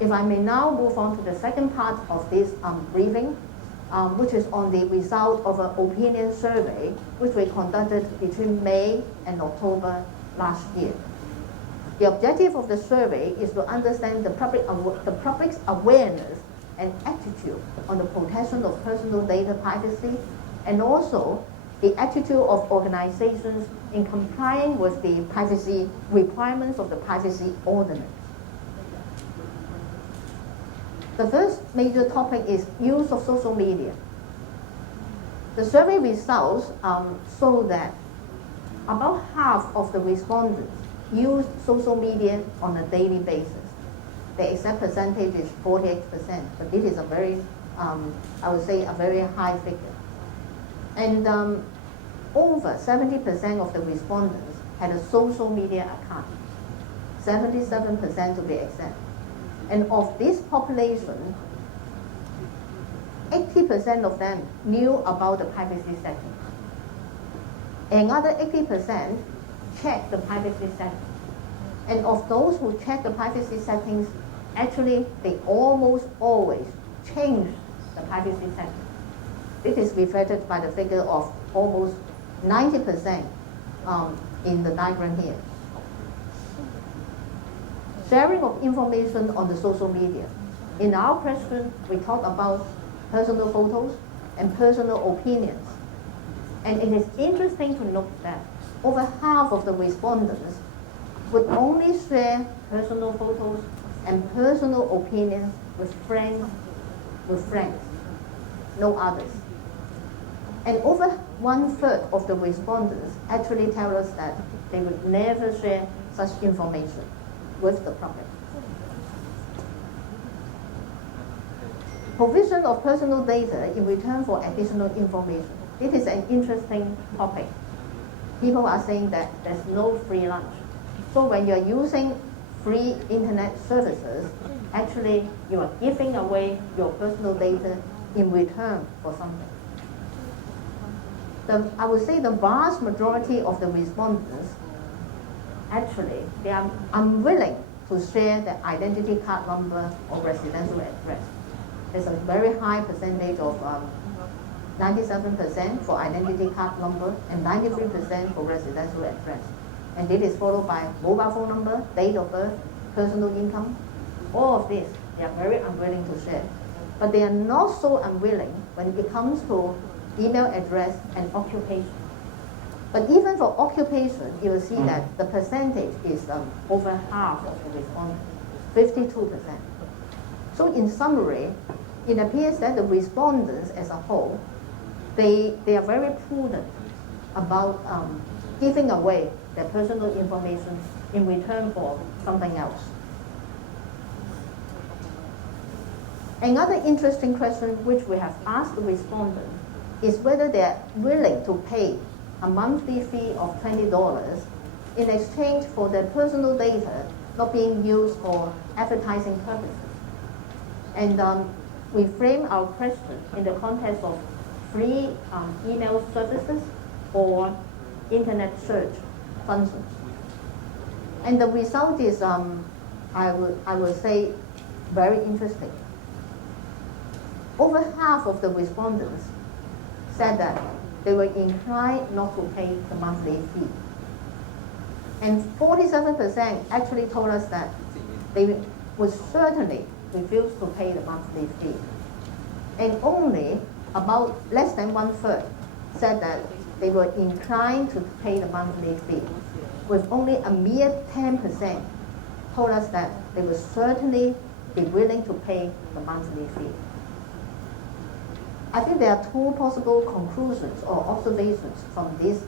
If I may now move on to the second part of this briefing, which is on the result of an opinion survey, which we conducted between May and October last year. The objective of the survey is to understand the public's awareness and attitude on the protection of personal data privacy, and also the attitude of organizations in complying with the privacy requirements of the Privacy Ordinance. The first major topic is use of social media. The survey results show that about half of the respondents use social media on a daily basis. The exact percentage is 48%, but it is a very, I would say, a very high figure. And over 70% of the respondents had a social media account, 77% to be exact. And of this population, 80% of them knew about the privacy settings. Another 80% checked the privacy settings. And of those who checked the privacy settings, actually, they almost always changed the privacy settings. It is reflected by the figure of almost 90% in the diagram here. Sharing of information on the social media. In our question, we talked about personal photos and personal opinions. And it is interesting to note that over half of the respondents would only share personal photos and personal opinions with friends, no others. And over 1/3 of the respondents actually tell us that they would never share such information with the public. Provision of personal data in return for additional information. It is an interesting topic. People are saying that there's no free lunch. So when you're using free internet services, actually you are giving away your personal data in return for something. I would say the vast majority of the respondents, actually, they are unwilling to share their identity card number or residential address. There's a very high percentage of 97% for identity card number and 93% for residential address. And it is followed by mobile phone number, date of birth, personal income. All of this, they are very unwilling to share. But they are not so unwilling when it comes to email address and occupation. But even for occupation, you will see that the percentage is over half of the respondents, 52%. So in summary, it appears that the respondents as a whole, they are very prudent about giving away their personal information in return for something else. Another interesting question which we have asked the respondents is whether they are willing to pay a monthly fee of $20 in exchange for their personal data not being used for advertising purposes. And we frame our question in the context of free email services or internet search functions. And the result is, I would say, very interesting. Over half of the respondents said that they were inclined not to pay the monthly fee. And 47% actually told us that they would certainly refuse to pay the monthly fee. And only about less than 1/3 said that they were inclined to pay the monthly fee, with only a mere 10% told us that they would certainly be willing to pay the monthly fee. I think there are two possible conclusions or observations from this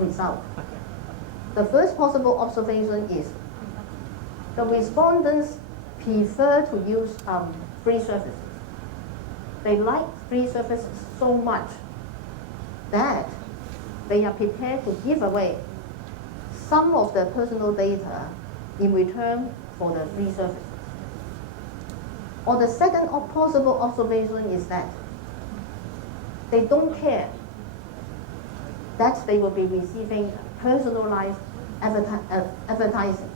result. The first possible observation is the respondents prefer to use free services. They like free services so much that they are prepared to give away some of their personal data in return for the free services. Or the second possible observation is that they don't care that they will be receiving personalized advertising.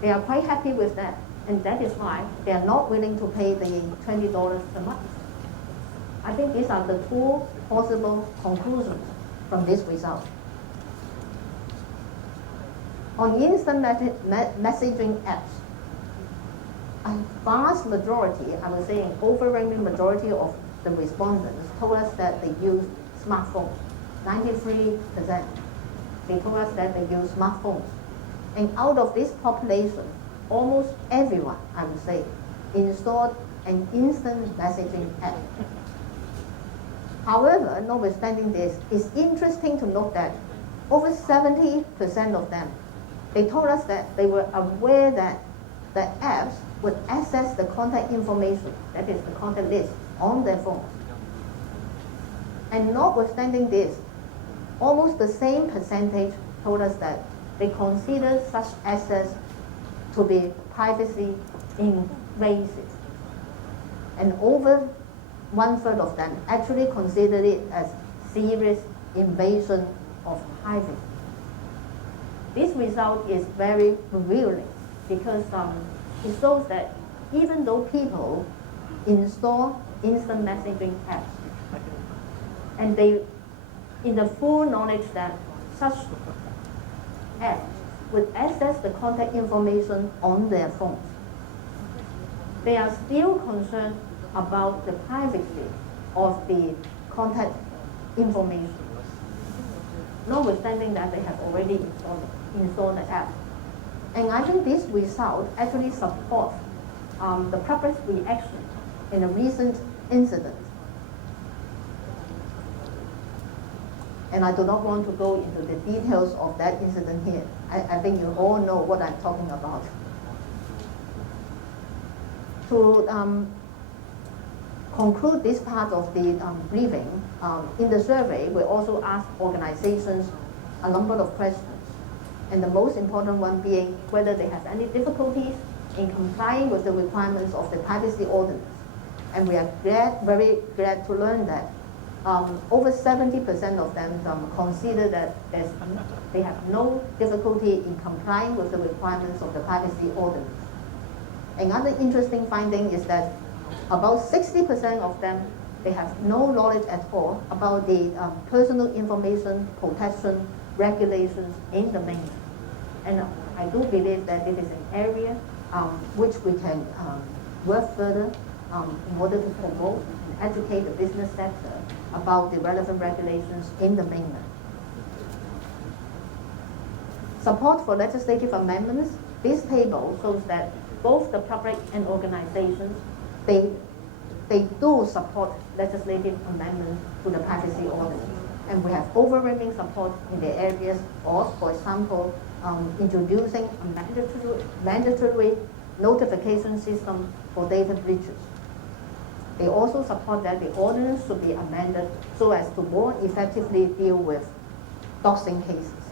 They are quite happy with that. And that is why they are not willing to pay the $20 per month. I think these are the two possible conclusions from this result. On instant messaging apps, a vast majority, I would say an overwhelming majority of the respondents told us that they use smartphones. 93%. They told us that they use smartphones. And out of this population, almost everyone, I would say, installed an instant messaging app. However, notwithstanding this, it's interesting to note that over 70% of them, they told us that they were aware that the apps would access the contact information, that is the contact list, on their phones. And notwithstanding this, almost the same percentage told us that they consider such access to be privacy invasive. And over 1/3 of them actually considered it as serious invasion of privacy. This result is very revealing because it shows that even though people install instant messaging apps, and they, in the full knowledge that such apps would access the contact information on their phones, they are still concerned about the privacy of the contact information, notwithstanding that they have already installed the app. And I think this result actually supports the public's reaction in a recent incident. And I do not want to go into the details of that incident here. I think you all know what I'm talking about. To conclude this part of the briefing, in the survey, we also asked organizations a number of questions. And the most important one being whether they have any difficulties in complying with the requirements of the privacy ordinance. And we are very glad to learn that over 70% of them consider that they have no difficulty in complying with the requirements of the privacy ordinance. Another interesting finding is that about 60% of them, they have no knowledge at all about the personal information protection regulations in the mainland. And I do believe that it is an area which we can work further in order to promote and educate the business sector about the relevant regulations in the mainland. Support for legislative amendments. This table shows that both the public and organizations, they do support legislative amendments to the privacy ordinance. And we have overwhelming support in the areas of, for example, introducing a mandatory notification system for data breaches. They also support that the ordinance should be amended so as to more effectively deal with doxing cases.